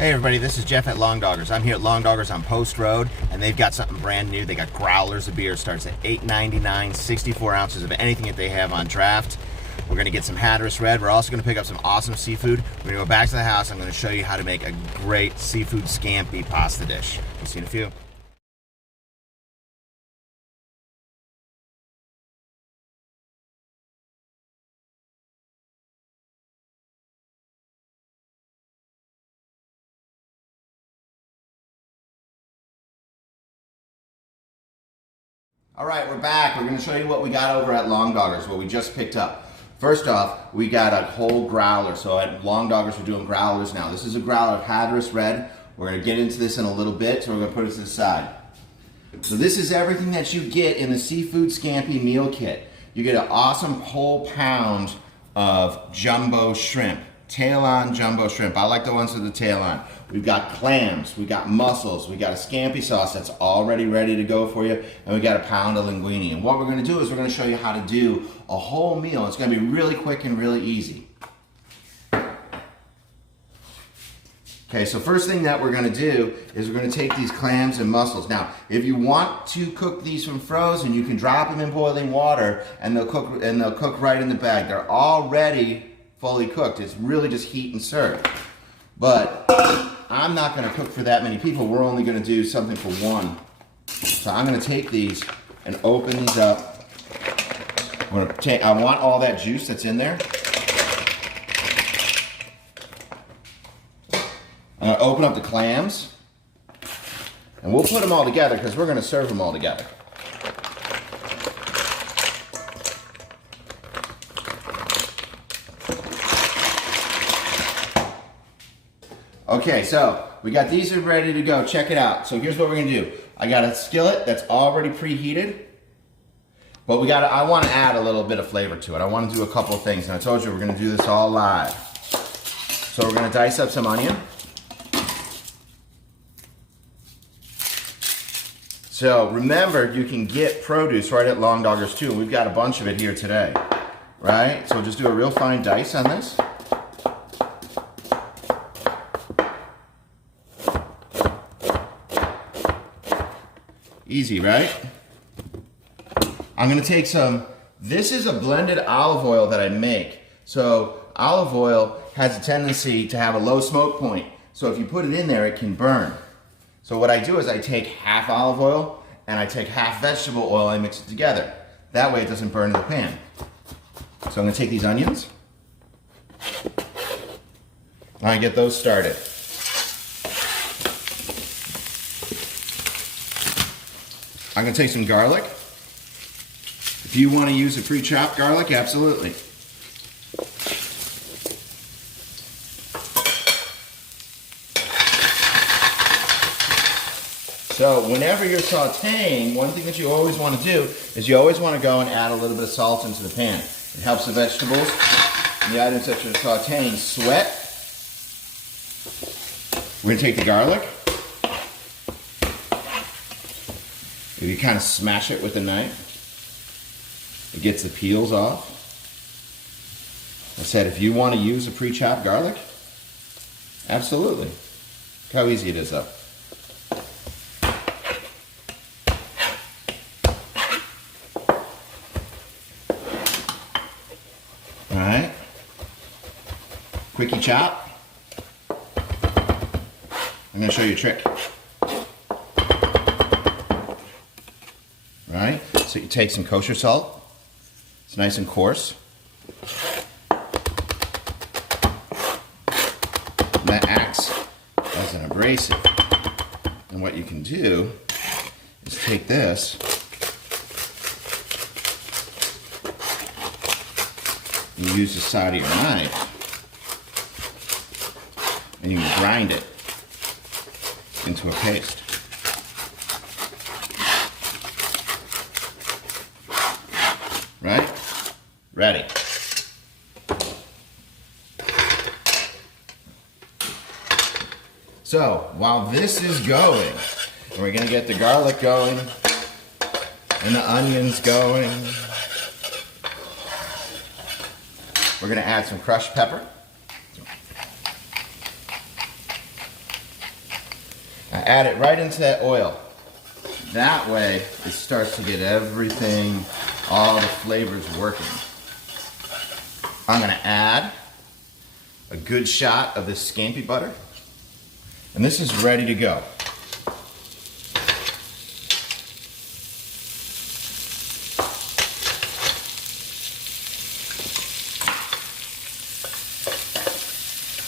Hey everybody, this is Jeff at Long Doggers. I'm here at Long Doggers on Post Road, and they've got something brand new. They got growlers of beer, starts at $8.99, 64 ounces of anything that they have on draft. We're gonna get some Hatteras Red. We're also gonna pick up some awesome seafood. We're gonna go back to the house. I'm gonna show you how to make a great seafood scampi pasta dish. We'll see you in a few. All right, we're back. We're gonna show you what we got over at Long Doggers, what we just picked up. First off, we got a whole growler. So at Long Doggers, we're doing growlers now. This is a growler of Hatteras Red. We're gonna get into this in a little bit, so we're gonna put it to the side. So this is everything that you get in the Seafood Scampi meal kit. You get an awesome whole pound of jumbo shrimp. Tail on jumbo shrimp. I like the ones with the tail on. We've got clams, we got mussels, we got a scampi sauce that's already ready to go for you, and we got a pound of linguine. And what we're gonna do is we're gonna show you how to do a whole meal. It's gonna be really quick and really easy. Okay, so first thing that we're gonna do is we're gonna take these clams and mussels. Now, if you want to cook these from frozen, you can drop them in boiling water and they'll cook right in the bag. They're already fully cooked. It's really just heat and serve. But I'm not gonna cook for that many people. We're only gonna do something for one. So I'm gonna take these and open these up. I want all that juice that's in there. I'm gonna open up the clams and we'll put them all together because we're gonna serve them all together. Okay, so we got these ready to go. Check it out. So here's what we're gonna do. I got a skillet that's already preheated, but I wanna add a little bit of flavor to it. I wanna do a couple of things, and I told you we're gonna do this all live. So we're gonna dice up some onion. So remember, you can get produce right at Long Doggers too. We've got a bunch of it here today, right? So just do a real fine dice on this. Easy, right? I'm gonna take some, this is a blended olive oil that I make. So olive oil has a tendency to have a low smoke point. So if you put it in there, it can burn. So what I do is I take half olive oil and I take half vegetable oil and I mix it together. That way it doesn't burn in the pan. So I'm gonna take these onions and I get those started. I'm gonna take some garlic. If you wanna use a pre-chopped garlic, absolutely. So whenever you're sauteing, one thing that you always want to do is you always want to go and add a little bit of salt into the pan. It helps the vegetables and the items that you're sauteing sweat. We're going to take the garlic. If you kind of smash it with a knife, it gets the peels off. I said if you want to use a pre-chopped garlic, absolutely. Look how easy it is though. Alright, quickie chop. I'm going to show you a trick. Alright, so you take some kosher salt. It's nice and coarse. And that acts as an abrasive. And what you can do is take this and use the side of your knife and you can grind it into a paste. Right? Ready. So while this is going, and we're gonna get the garlic going and the onions going, we're gonna add some crushed pepper. add it right into that oil. That way, it starts to get everything, all the flavors working. I'm gonna add a good shot of this Scampi butter, and this is ready to go.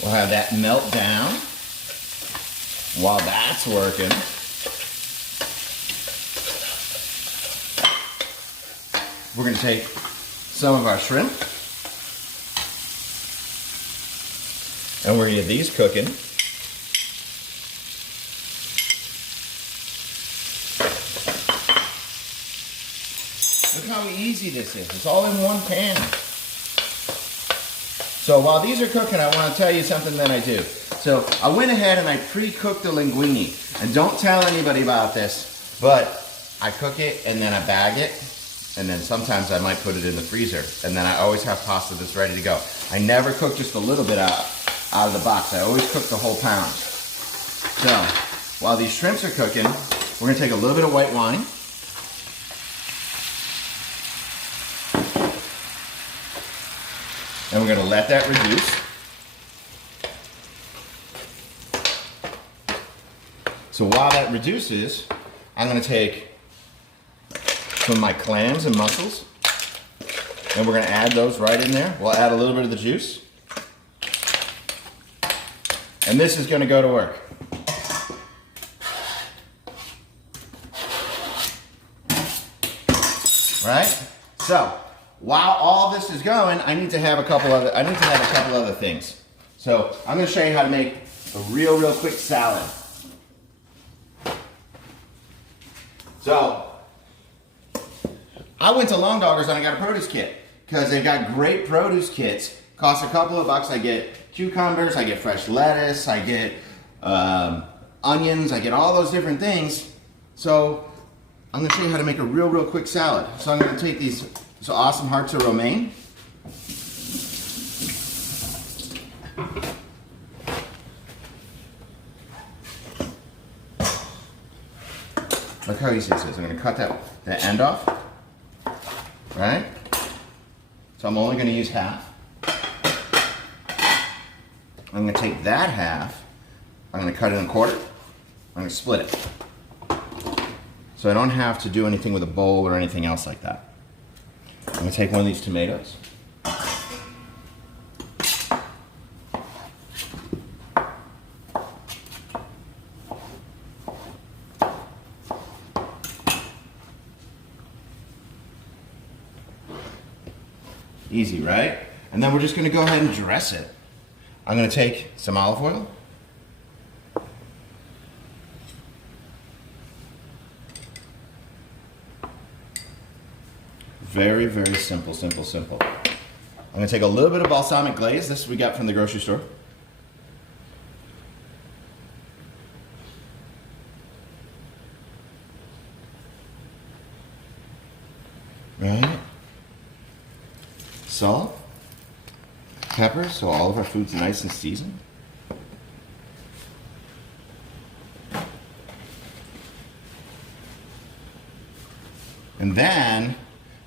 We'll have that melt down. While that's working, we're going to take some of our shrimp and we're going to get these cooking. Look how easy this is. It's all in one pan. So while these are cooking, I want to tell you something that I do. So I went ahead and I pre-cooked the linguine. And don't tell anybody about this, but I cook it and then I bag it. And then sometimes I might put it in the freezer. And then I always have pasta that's ready to go. I never cook just a little bit out of the box. I always cook the whole pound. So while these shrimps are cooking, we're gonna take a little bit of white wine. And we're going to let that reduce. So while that reduces, I'm going to take some of my clams and mussels, and we're going to add those right in there. We'll add a little bit of the juice. And this is going to go to work. Right? So, while all this is going, I need to have a couple other things. So I'm going to show you how to make a real quick salad. So I went to Long Doggers and I got a produce kit because they've got great produce kits. Cost a couple of bucks. I get cucumbers, I get fresh lettuce, I get onions, I get all those different things. So I'm going to show you how to make a real quick salad. So I'm going to take these awesome hearts of romaine. Look how easy this is. I'm going to cut the end off, right? So I'm only going to use half. I'm going to take that half, I'm going to cut it in a quarter, I'm going to split it. So I don't have to do anything with a bowl or anything else like that. I'm going to take one of these tomatoes. Easy, right? And then we're just going to go ahead and dress it. I'm going to take some olive oil. Very simple. I'm going to take a little bit of balsamic glaze. This we got from the grocery store. Right? Salt. Pepper, so all of our food's nice and seasoned. And then,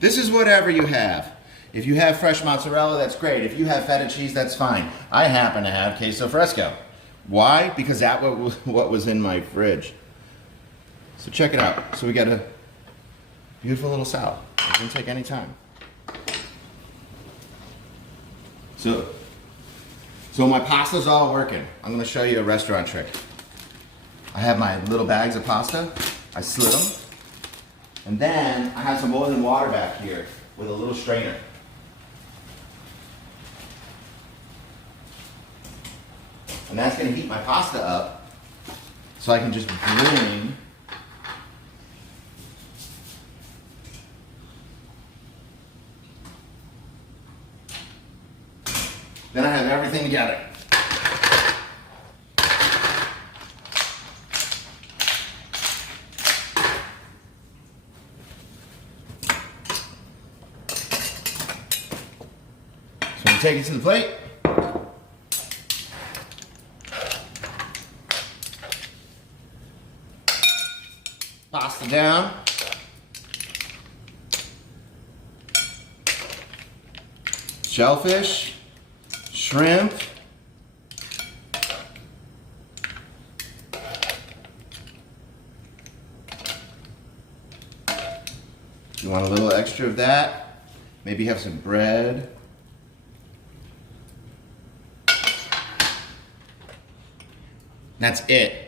this is whatever you have. If you have fresh mozzarella, that's great. If you have feta cheese, that's fine. I happen to have queso fresco. Why? Because that was what was in my fridge. So check it out. So we got a beautiful little salad. It didn't take any time. So my pasta's all working. I'm gonna show you a restaurant trick. I have my little bags of pasta. I slit them. And then I have some boiling water back here with a little strainer. And that's gonna heat my pasta up so I can just bring then I have everything together. So we take it to the plate. lobster down. Shellfish, shrimp, you want a little extra of that? Maybe have some bread. That's it.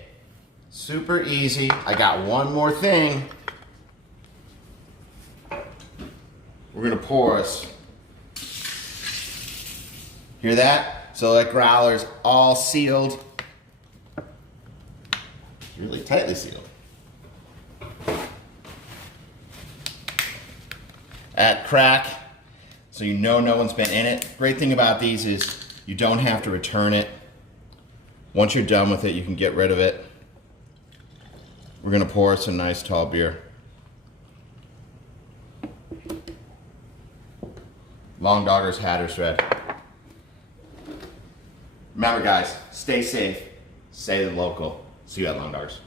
Super easy. I got one more thing. We're gonna pour us. Hear that? So that growler's all sealed. Really tightly sealed. At crack, so you know no one's been in it. Great thing about these is you don't have to return it. Once you're done with it, you can get rid of it. We're gonna pour some nice tall beer. Long Dogger's Hatter's Red. Remember guys, stay safe, stay local. See you at Long Doggers.